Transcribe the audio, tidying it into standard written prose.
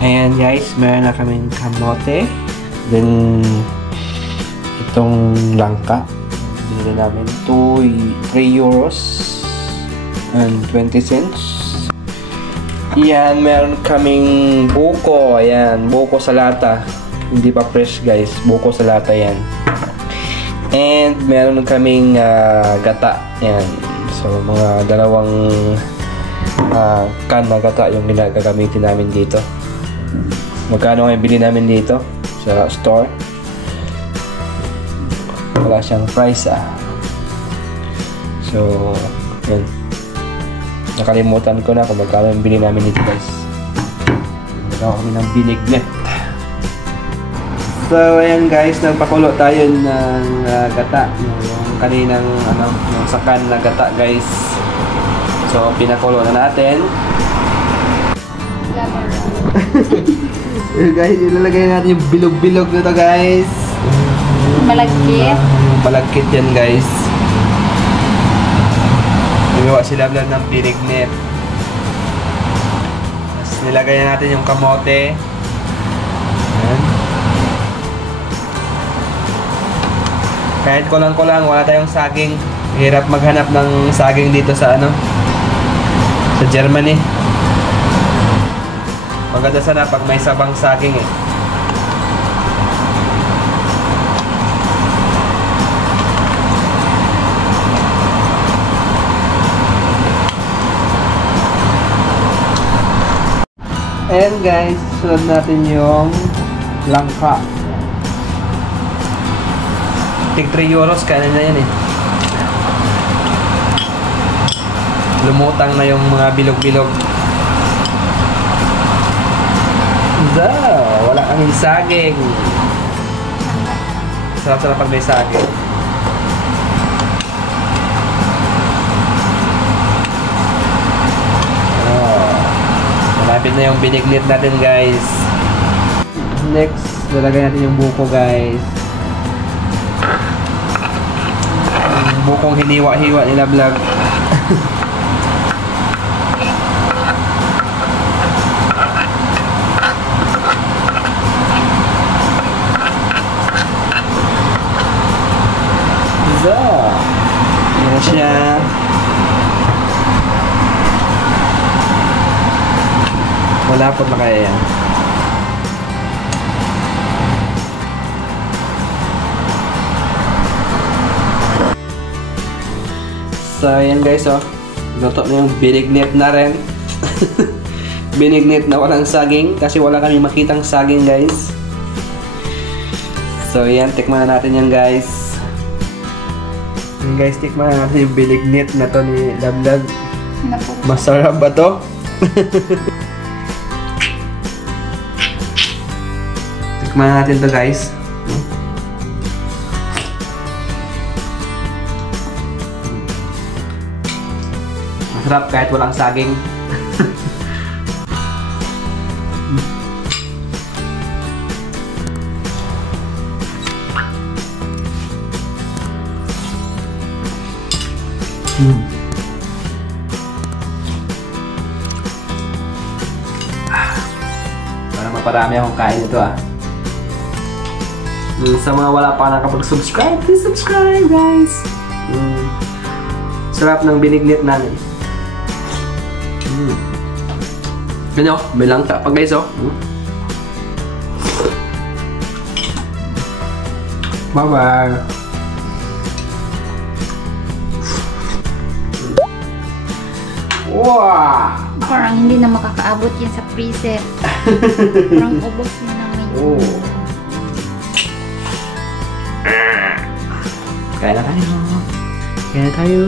Ayan guys, meron na kaming kamote. Then, itong langka. Binili namin 3 euros and 20 cents. Yan, meron kaming buko. Ayan, buko sa lata. Hindi pa fresh guys. Buko sa lata yan. And meron kaming gata. Ayan. So, mga dalawang can na gata yung gagamitin namin dito. Magkano nga yung bili namin dito sa store? Wala siyang price So, yun. Nakalimutan ko na kung magkano yung bili namin dito guys. Magkano kami ng binignet. So, ayan guys, nagpakulo tayo ng gata. Yung kaninang yung sakan na gata guys. So, pinakulo na natin. Guys, ilalagay natin yung bilog-bilog nito guys. Malagkit. Malagkit yan guys. Nagawa sila lang ng binignet. Tapos nilagay na natin yung kamote. Ayan. Kahit kulang-kulang, wala tayong saging. Hirap maghanap ng saging dito sa sa Germany. Maganda sana pag may sabang saging And guys, sunod natin yung langka. Tig 3 euros, kaya na yan Lumutang na yung mga bilog-bilog. Wala kaming saging. Sarap-sarap pag may saging. Malapit na yung binignet natin guys. Next, lalagay natin yung buko guys. Yung bukong hiniwa-hiwa nila vlog. Ayan siya. Malapot na kaya yan. So, ayan guys, luto na yung binignet na rin. Binignet na walang saging kasi wala kami makitang saging guys. So, ayan, tikman na natin yan guys. Ayan guys, tikman na natin yung binignet na to ni Lablag. Masarap ba to? Tikman natin to guys. Masarap kahit walang saging. Para maparami akong kain ito Sa mga wala pa nakapag-subscribe, please subscribe guys. Sarap ng binignet namin. Ganyan may langka pa guys Bye bye. Wow! Parang hindi na makakaabot yan sa freezer. Parang ubos na namin. Kaya na tayo. Kaya na tayo.